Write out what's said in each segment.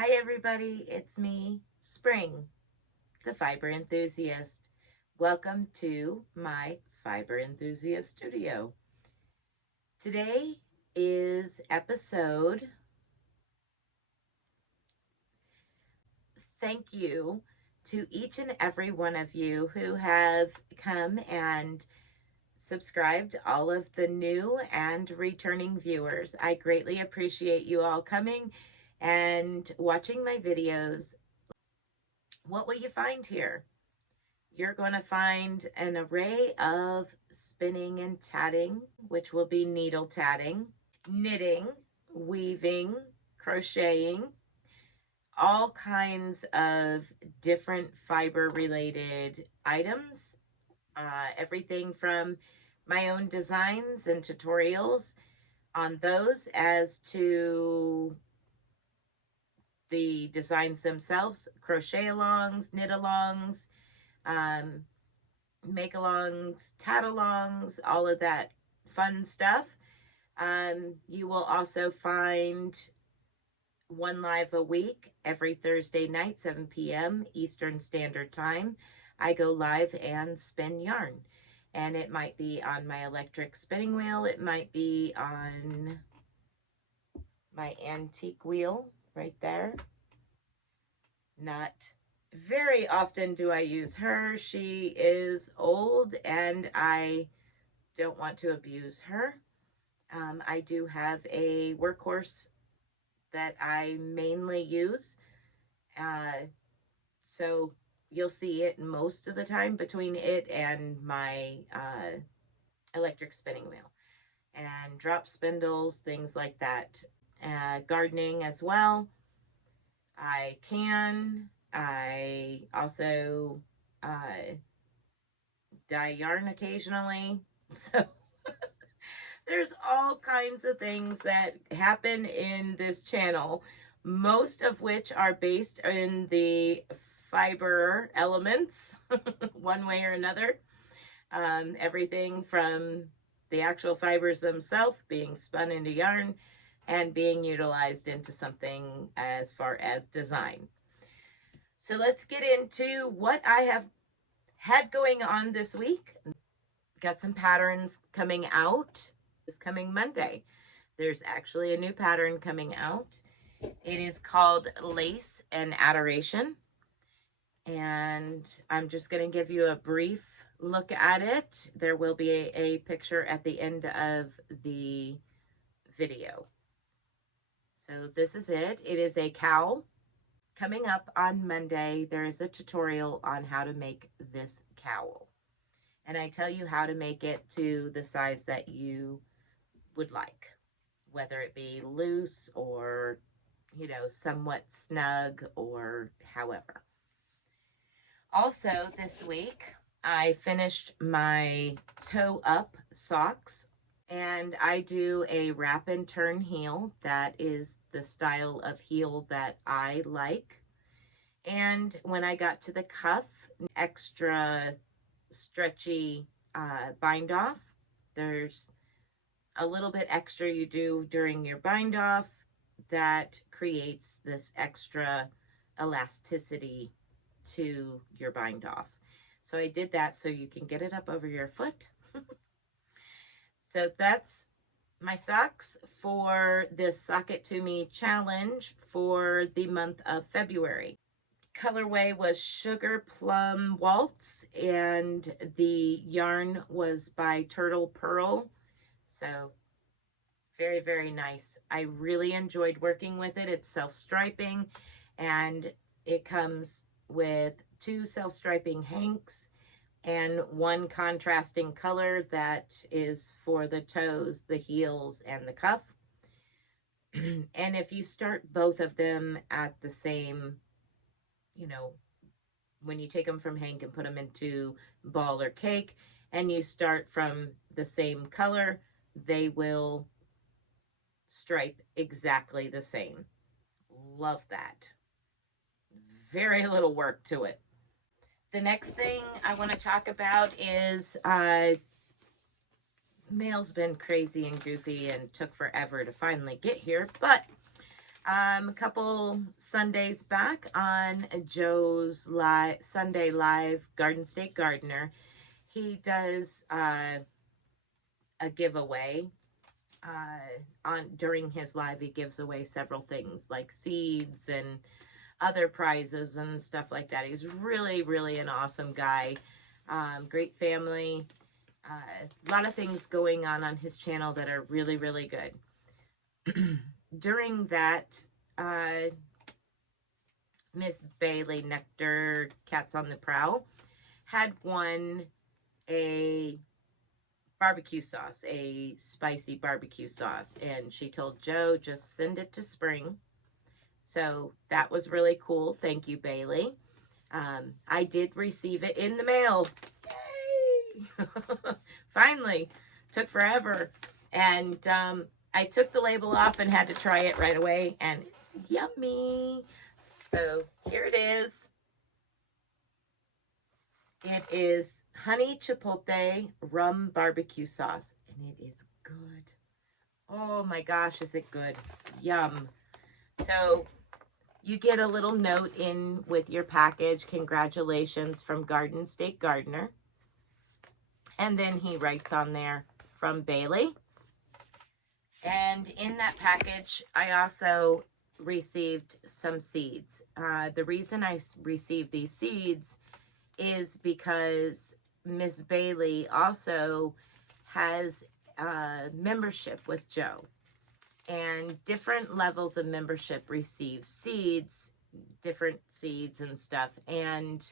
Hi everybody, it's me, Spring, the fiber enthusiast. Welcome to my fiber enthusiast studio. Today is episode. Thank you to each and every one of you who have come and subscribed, all of the new and returning viewers. I greatly appreciate you all coming and watching my videos. What will you find here? You're going to find an array of spinning and tatting, which will be needle tatting, knitting, weaving, crocheting, all kinds of different fiber related items, everything from my own designs and tutorials on those as to the designs themselves, crochet alongs, knit alongs, um, make alongs, tat alongs, all of that fun stuff. You will also find one live a week every Thursday night, 7 p.m. Eastern Standard Time. I go live and spin yarn. And it might be on my electric spinning wheel. It might be on my antique wheel right there. Not very often do I use her. She is old and I don't want to abuse her. I do have a workhorse that I mainly use. So you'll see it most of the time between it and my electric spinning wheel. And drop spindles, things like that. Gardening as well. I also dye yarn occasionally. So there's all kinds of things that happen in this channel, most of which are based in the fiber elements, one way or another. Everything from the actual fibers themselves being spun into yarn and being utilized into something as far as design. So let's get into what I have had going on this week. Got some patterns coming out this coming Monday. There's actually a new pattern coming out. It is called Lace and Adoration. And I'm just going to give you a brief look at it. There will be a picture at the end of the video. So this is it. It is a cowl. Coming up on Monday, there is a tutorial on how to make this cowl. And I tell you how to make it to the size that you would like, whether it be loose or, you know, somewhat snug or however. Also this week, I finished my toe up socks, and I do a wrap and turn heel. That is the style of heel that I like. And when I got to the cuff, extra stretchy bind off. There's a little bit extra you do during your bind off that creates this extra elasticity to your bind off. So I did that so you can get it up over your foot. So that's my socks for this Sock It To Me challenge for the month of February. Colorway was Sugar Plum Waltz, and the yarn was by Turtle Pearl. So very, very nice. I really enjoyed working with it. It's self-striping, and it comes with 2 self-striping hanks and 1 contrasting color that is for the toes, the heels, and the cuff. And if you start both of them at the same, you know, when you take them from hank and put them into ball or cake, and you start from the same color, they will stripe exactly the same. Love that. Very little work to it. The next thing I want to talk about is mail's been crazy and goofy and took forever to finally get here, but A couple Sundays back on Joe's Sunday Live Garden State Gardener, he does a giveaway. On during his live, he gives away several things like seeds and other prizes and stuff like that. He's really, really an awesome guy. Great family. A lot of things going on his channel that are really, really good. During that, Miss Bailey, Nuchter Cats on the Prowl, had won a barbecue sauce, a spicy barbecue sauce, and she told Joe, just send it to Spring. So that was really cool. Thank you, Bailey. I did receive it in the mail. Yay! Finally. Took forever. And I took the label off and had to try it right away, and it's yummy. So here it is. It is honey chipotle rum barbecue sauce, and it is good. Oh my gosh, is it good. Yum. So you get a little note in with your package. Congratulations from Garden State Gardener. And then he writes on there, from Bailey. And in that package, I also received some seeds. The reason I received these seeds is because Miss Bailey also has membership with Joe. And different levels of membership receive seeds, different seeds and stuff. And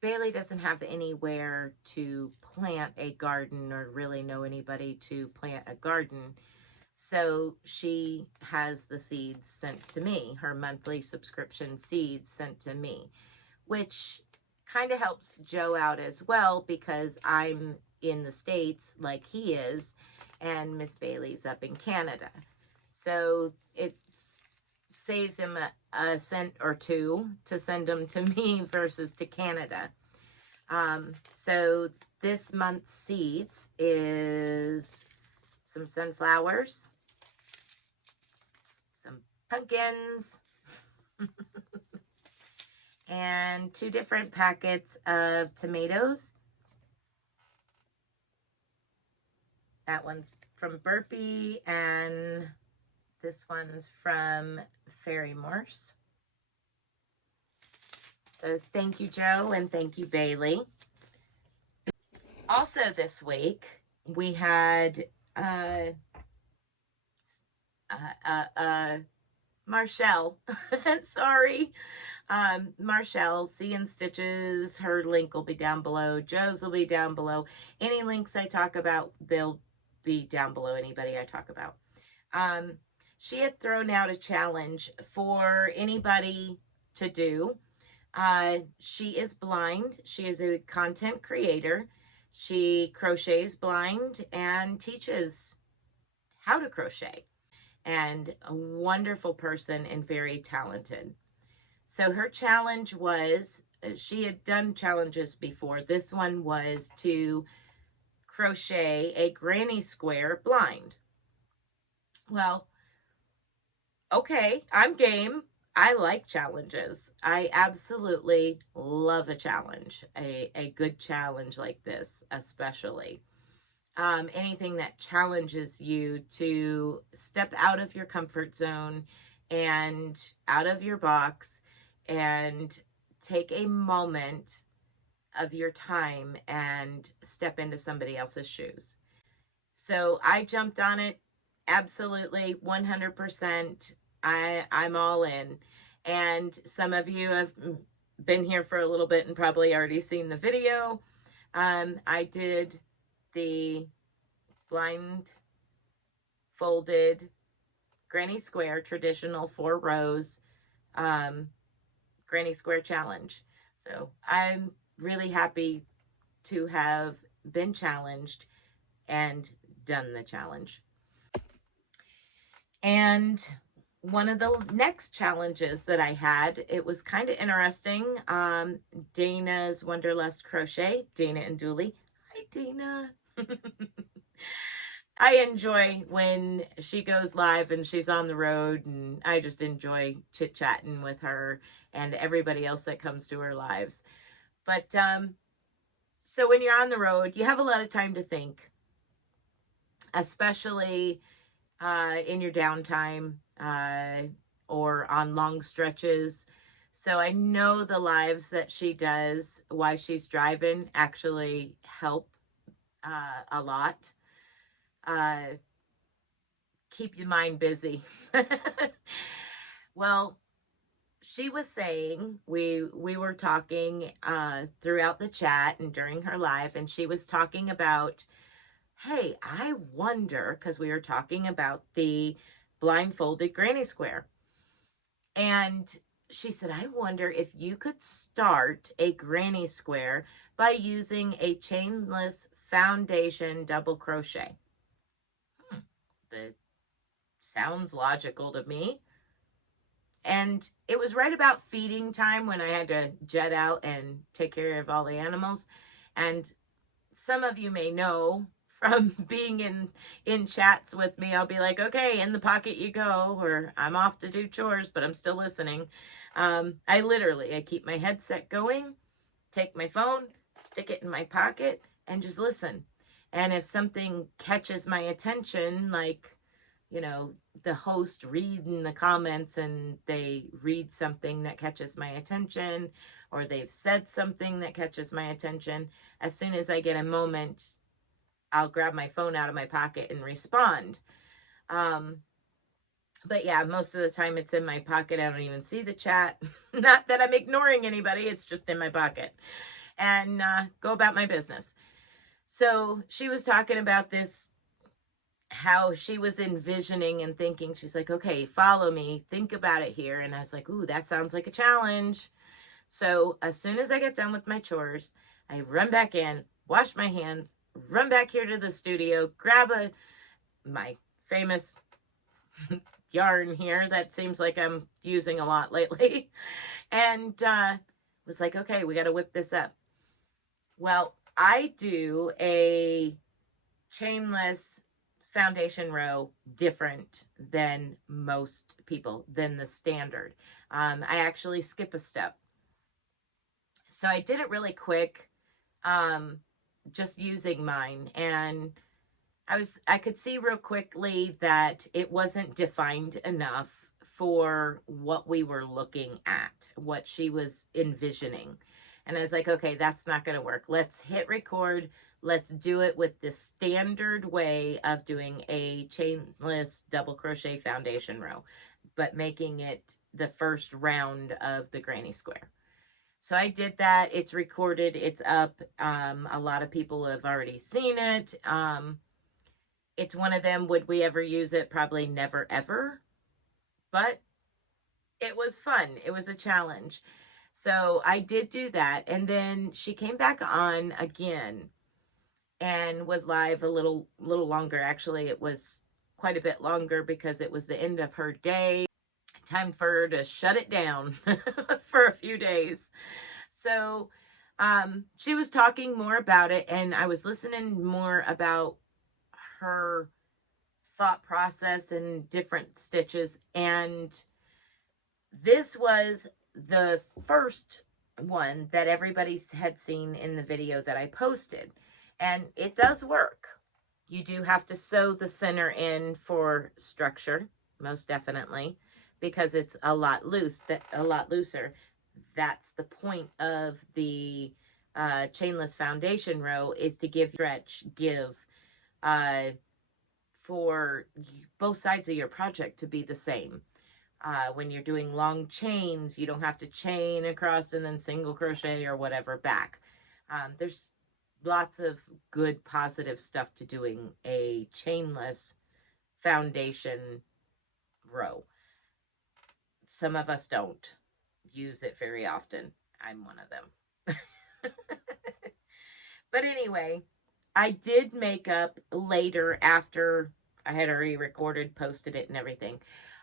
Bailey doesn't have anywhere to plant a garden or really know anybody to plant a garden. So she has the seeds sent to me, her monthly subscription seeds sent to me, which kind of helps Joe out as well because I'm in the States like he is, and Miss Bailey's up in Canada. So it saves him a cent or two to send them to me versus to Canada. So this month's seeds is some sunflowers, some pumpkins, and 2 different packets of tomatoes. That one's from Burpee, and this one's from Fairy Morse. So thank you, Joe, and thank you, Bailey. Also this week, we had Marcel, sorry, Marcel C and Stitches. Her link will be down below. Joe's will be down below. Any links I talk about, they'll be down below, anybody I talk about. She had thrown out a challenge for anybody to do. She is blind. She is a content creator. She crochets blind and teaches how to crochet, and a wonderful person and very talented. So her challenge was, she had done challenges before. This one was to crochet a granny square blind. Well, okay, I'm game. I like challenges. I absolutely love a challenge, a good challenge like this, especially. Anything that challenges you to step out of your comfort zone and out of your box and take a moment of your time and step into somebody else's shoes. So I jumped on it, absolutely 100%. I'm all in. And some of you have been here for a little bit and probably already seen the video. I did the blind folded granny square traditional 4 rows granny square challenge. So I'm really happy to have been challenged and done the challenge. And one of the next challenges that I had, it was kind of interesting. Dana's Wonderlust Crochet, Dana and Dooley. Hi, Dana. I enjoy when she goes live and she's on the road, and I just enjoy chit-chatting with her and everybody else that comes to her lives. But so when you're on the road, you have a lot of time to think, especially in your downtime or on long stretches. So I know the lives that she does while she's driving actually help a lot. Keep your mind busy. Well, she was saying we were talking throughout the chat and during her live, and she was talking about, hey, I wonder, because we were talking about the blindfolded granny square, and she said, I wonder if you could start a granny square by using a chainless foundation double crochet. That sounds logical to me. And it was right about feeding time when I had to jet out and take care of all the animals. And some of you may know from being in chats with me, I'll be like, okay, in the pocket you go, or I'm off to do chores, but I'm still listening. I keep my headset going, take my phone, stick it in my pocket, and just listen. And if something catches my attention, like, the host read in the comments and they read something that catches my attention, or they've said something that catches my attention, as soon as I get a moment, I'll grab my phone out of my pocket and respond. But yeah, most of the time it's in my pocket. I don't even see the chat. Not that I'm ignoring anybody, it's just in my pocket. And go about my business. So she was talking about this, how she was envisioning and thinking. She's like, okay, follow me, think about it here. And I was like, ooh, that sounds like a challenge. So as soon as I get done with my chores, I run back in, wash my hands, run back here to the studio, grab my famous yarn here that seems like I'm using a lot lately, and was like, okay, we got to whip this up. Well, I do a chainless foundation row different than most people, than the standard. I actually skip a step. So I did it really quick, just using mine. And I could see real quickly that it wasn't defined enough for what we were looking at, what she was envisioning. And I was like, okay, that's not going to work. Let's hit record. Let's do it with the standard way of doing a chainless double crochet foundation row, but making it the first round of the granny square. So I did that. It's recorded. It's up. A lot of people have already seen it. It's one of them, would we ever use it? Probably never, ever. But it was fun. It was a challenge. So I did do that. And then she came back on again and was live a little longer. Actually, it was quite a bit longer because it was the end of her day. Time for her to shut it down for a few days. So she was talking more about it, and I was listening more about her thought process and different stitches. And this was the first one that everybody had seen in the video that I posted. And it does work. You do have to sew the center in for structure, most definitely, because it's a lot looser. That's the point of the chainless foundation row, is to give for both sides of your project to be the same. When you're doing long chains, you don't have to chain across and then single crochet or whatever back. There's lots of good positive stuff to doing a chainless foundation row. Some of us don't use it very often. I'm one of them. But anyway, I did make up later, after I had already recorded, posted it and everything.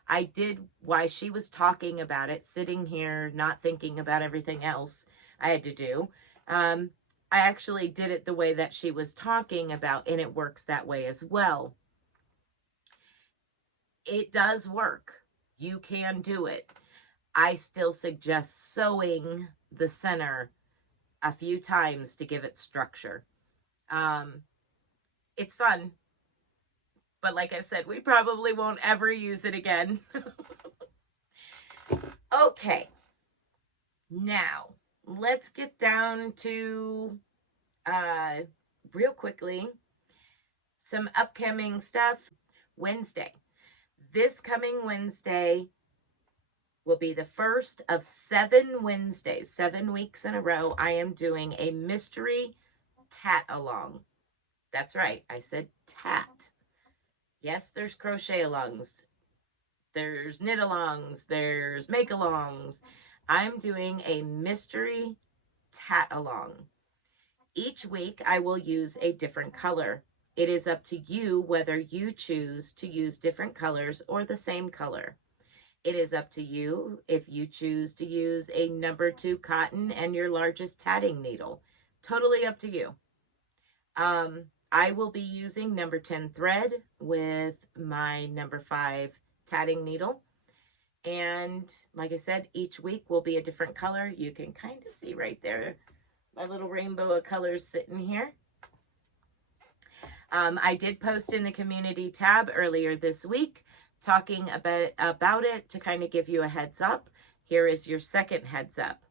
I did, while she was talking about it, sitting here not thinking about everything else I had to do, I actually did it the way that she was talking about, and it works that way as well. It does work. You can do it. I still suggest sewing the center a few times to give it structure. Um, it's fun, but like I said, we probably won't ever use it again. Okay, now let's get down to uh, real quickly some upcoming stuff. Wednesday. This coming Wednesday will be the first of 7 Wednesdays, 7 weeks in a row. I am doing a mystery tat along. That's right, I said tat. Yes, there's crochet alongs, there's knit alongs, there's make alongs. I'm doing a mystery tat along. Each week I will use a different color. It is up to you whether you choose to use different colors or the same color. It is up to you if you choose to use a number 2 cotton and your largest tatting needle. Totally up to you. I will be using number 10 thread with my number 5 tatting needle. And like I said, each week will be a different color. You can kind of see right there my little rainbow of colors sitting here. I did post in the community tab earlier this week talking about it to kind of give you a heads up. Here is your second heads up.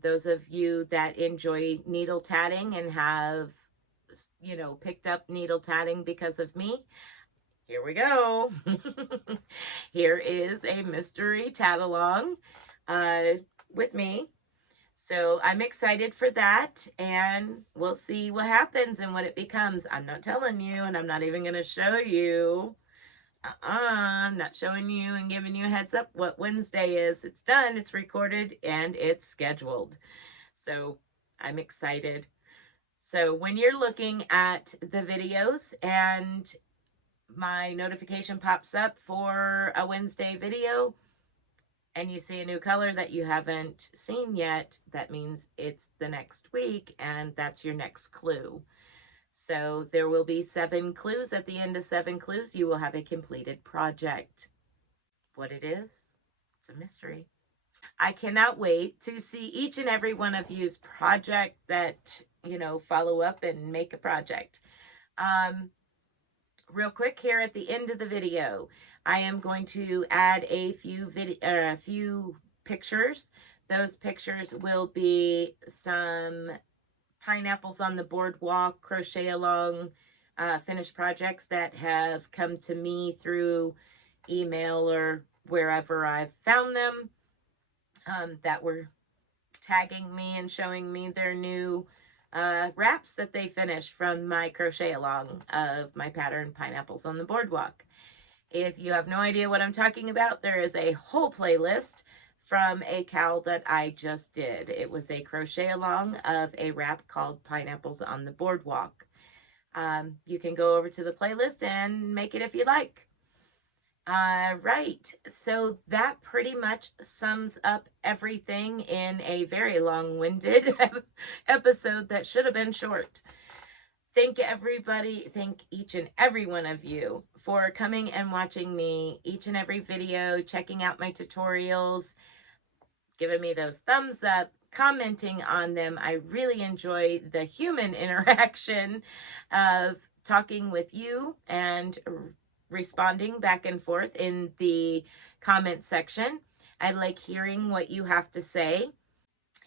Those of you that enjoy needle tatting and have, you know, picked up needle tatting because of me, here we go. Here is a mystery tat along with me. So I'm excited for that, and we'll see what happens and what it becomes. I'm not telling you, and I'm not even going to show you. I'm not showing you and giving you a heads up what Wednesday is. It's done, it's recorded, and it's scheduled. So I'm excited. So when you're looking at the videos and my notification pops up for a Wednesday video, and you see a new color that you haven't seen yet, that means it's the next week, and that's your next clue. So there will be 7 clues. At the end of 7 clues, you will have a completed project. What it is, it's a mystery. I cannot wait to see each and every one of you's project that, you know, follow up and make a project. Real quick here at the end of the video, I am going to add a few pictures. Those pictures will be some pineapples on the boardwalk, crochet along, finished projects that have come to me through email or wherever I've found them, that were tagging me and showing me their new wraps that they finished from my crochet along of my pattern pineapples on the boardwalk. If you have no idea what I'm talking about, there is a whole playlist from a cowl that I just did. It was a crochet along of a wrap called Pineapples on the Boardwalk. You can go over to the playlist and make it if you like. Right, so that pretty much sums up everything in a very long-winded episode that should have been short. Thank each and every one of you for coming and watching me each and every video, checking out my tutorials, giving me those thumbs up, commenting on them. I really enjoy the human interaction of talking with you and responding back and forth in the comment section. I like hearing what you have to say.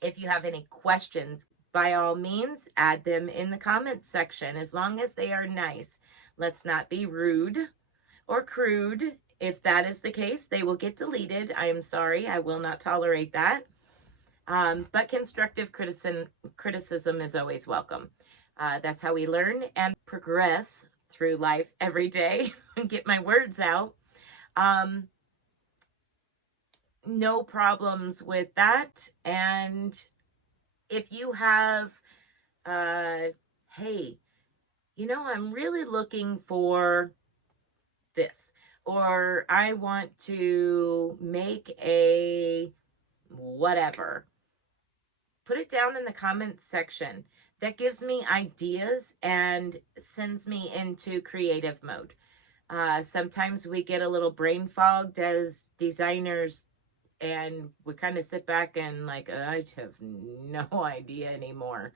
If you have any questions, by all means, add them in the comments section, as long as they are nice. Let's not be rude or crude. If that is the case, they will get deleted. I am sorry, I will not tolerate that. But constructive criticism is always welcome. That's how we learn and progress through life every day and get my words out. No problems with that. And if you have, hey, you know, I'm really looking for this, or I want to make a whatever, put it down in the comments section. That gives me ideas and sends me into creative mode. Sometimes we get a little brain fogged as designers, and we kind of sit back and like, I have no idea anymore.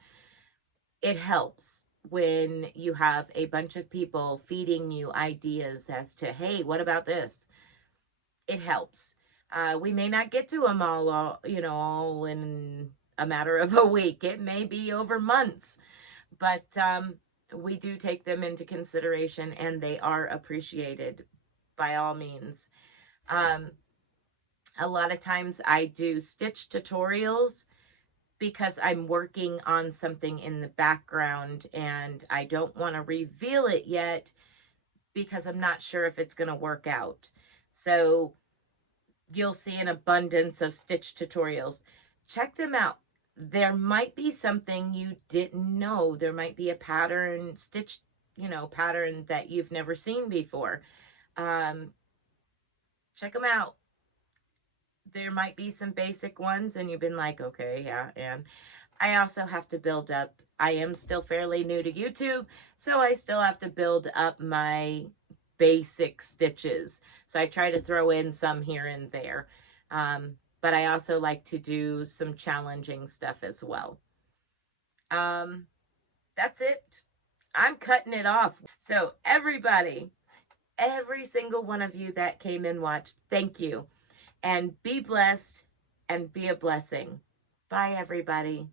It helps when you have a bunch of people feeding you ideas as to, hey, what about this? It helps. We may not get to them all, all in a matter of a week. It may be over months, but we do take them into consideration, and they are appreciated by all means. Um, a lot of times I do stitch tutorials because I'm working on something in the background and I don't want to reveal it yet because I'm not sure if it's going to work out. So you'll see an abundance of stitch tutorials. Check them out. There might be something you didn't know. There might be a pattern, stitch, pattern that you've never seen before. Check them out. There might be some basic ones and you've been like, okay, yeah. And I also have to build up. I am still fairly new to YouTube, so I still have to build up my basic stitches. So I try to throw in some here and there. But I also like to do some challenging stuff as well. That's it. I'm cutting it off. So everybody, every single one of you that came and watched, thank you. And be blessed and be a blessing. Bye, everybody.